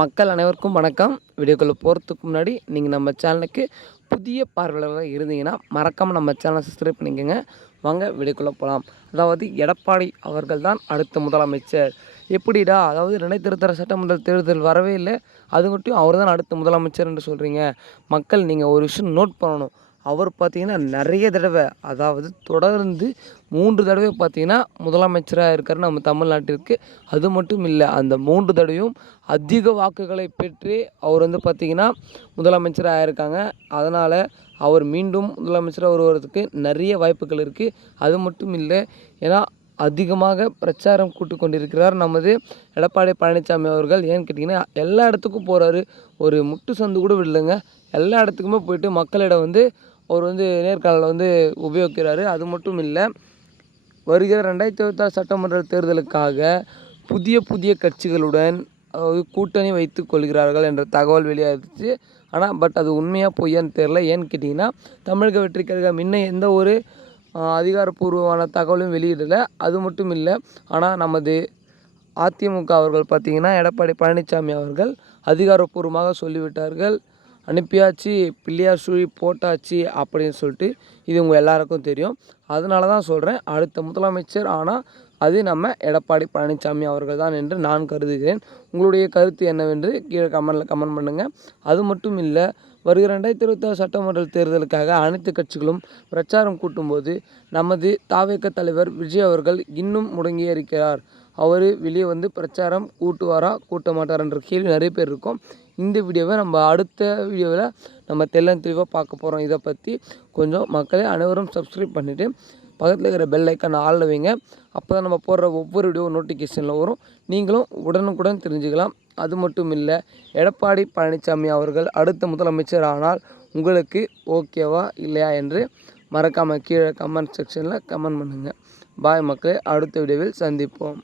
மக்கள் அனைவருக்கும் வணக்கம். வீடியோக்குள்ள போகிறதுக்கு முன்னாடி நீங்கள் நம்ம சேனலுக்கு புதிய பார்வையாளர்களாக இருந்தீங்கன்னா மறக்காமல் நம்ம சேனலை சப்ஸ்கிரைப் பண்ணிக்கோங்க. வாங்க வீடியோக்குள்ளே போகலாம். அதாவது எடப்பாடி அவர்கள் தான் அடுத்த முதலமைச்சர். எப்படிடா, அதாவது 2026 சட்டமன்ற தேர்தல் வரவே இல்லை, அது மட்டும் அவர் தான் அடுத்த முதலமைச்சர் என்று சொல்கிறீங்க. மக்கள் நீங்கள் ஒரு விஷயம் நோட் பண்ணணும். அவர் பார்த்தீங்கன்னா நிறைய தடவை, அதாவது தொடர்ந்து 3 தடவை பார்த்தீங்கன்னா முதலமைச்சராக இருக்கார் நம்ம தமிழ்நாட்டிற்கு. அது மட்டும் இல்லை, அந்த 3 தடவையும் அதிக வாக்குகளை பெற்று அவர் வந்து பார்த்திங்கன்னா முதலமைச்சராக ஆயிருக்காங்க. அதனால் அவர் மீண்டும் முதலமைச்சராக வருவதற்கு நிறைய வாய்ப்புகள் இருக்குது. அது மட்டும் இல்லை, ஏன்னா அதிகமாக பிரச்சாரம் கூட்டு கொண்டிருக்கிறார் நமது எடப்பாடி பழனிசாமி அவர்கள். ஏன்னு கேட்டிங்கன்னா எல்லா இடத்துக்கும் போகிறாரு, ஒரு முட்டு சந்து கூட விடலைங்க. எல்லா இடத்துக்குமே போயிட்டு மக்களிடம் வந்து அவர் வந்து நேர்காணலை வந்து உபயோகிக்கிறாரு. அது மட்டும் இல்லை, வருகிற 2026 சட்டமன்ற தேர்தலுக்காக புதிய புதிய கட்சிகளுடன் அதாவது கூட்டணி வைத்து கொள்கிறார்கள் என்ற தகவல் வெளியாகிடுச்சு. ஆனால் அது உண்மையாக பொய்யான்னு தெரில. ஏன்னு கேட்டிங்கன்னா தமிழக வெற்றி கழகம் இன்னும் எந்த ஒரு அதிகாரப்பூர்வமான தகவலும் வெளியிடலை. அது மட்டும் இல்லை, ஆனால் நமது அதிமுக அவர்கள் பார்த்திங்கன்னா எடப்பாடி பழனிசாமி அவர்கள் அதிகாரப்பூர்வமாக சொல்லிவிட்டார்கள், அனுப்பியாச்சு, பிள்ளையார் சுழி போட்டாச்சு அப்படின்னு சொல்லிட்டு. இது உங்கள் எல்லாருக்கும் தெரியும். அதனால தான் சொல்கிறேன், அடுத்த முதலமைச்சர் ஆனால் அது நம்ம எடப்பாடி பழனிசாமி அவர்கள் தான் என்று நான் கருதுகிறேன். உங்களுடைய கருத்து என்னவென்று கீழே கமெண்ட் பண்ணுங்கள். அது மட்டும் இல்லை, வருகிற 2026 சட்டமன்ற தேர்தலுக்காக அனைத்து கட்சிகளும் பிரச்சாரம் கூட்டும்போது நமது தாவேக தலைவர் விஜய் அவர்கள் இன்னும் முடங்கியே இருக்கிறார். அவர் வெளியே வந்து பிரச்சாரம் கூட்டுவாரா கூட்ட மாட்டார்ன்ற கேள்வி நிறைய பேர் இருக்கும். இந்த வீடியோவை நம்ம அடுத்த வீடியோவில் நம்ம தெளிவாக பார்க்க போகிறோம். இதை பற்றி கொஞ்சம் மக்களே அனைவரும் சப்ஸ்கிரைப் பண்ணிவிட்டு பக்கத்தில் இருக்கிற பெல் ஐக்கான் ஆளில் வைங்க. அப்போ தான் நம்ம போடுற ஒவ்வொரு வீடியோ நோட்டிஃபிகேஷனில் வரும், நீங்களும் உடனுக்குடன் தெரிஞ்சுக்கலாம். அது மட்டும் இல்லை, எடப்பாடி பழனிசாமி அவர்கள் அடுத்த முதலமைச்சர் ஆனால் உங்களுக்கு ஓகேவா இல்லையா என்று மறக்காமல் கீழே கமெண்ட் செக்ஷனில் கமெண்ட் பண்ணுங்கள். பாய் மக்களே, அடுத்த வீடியோவில் சந்திப்போம்.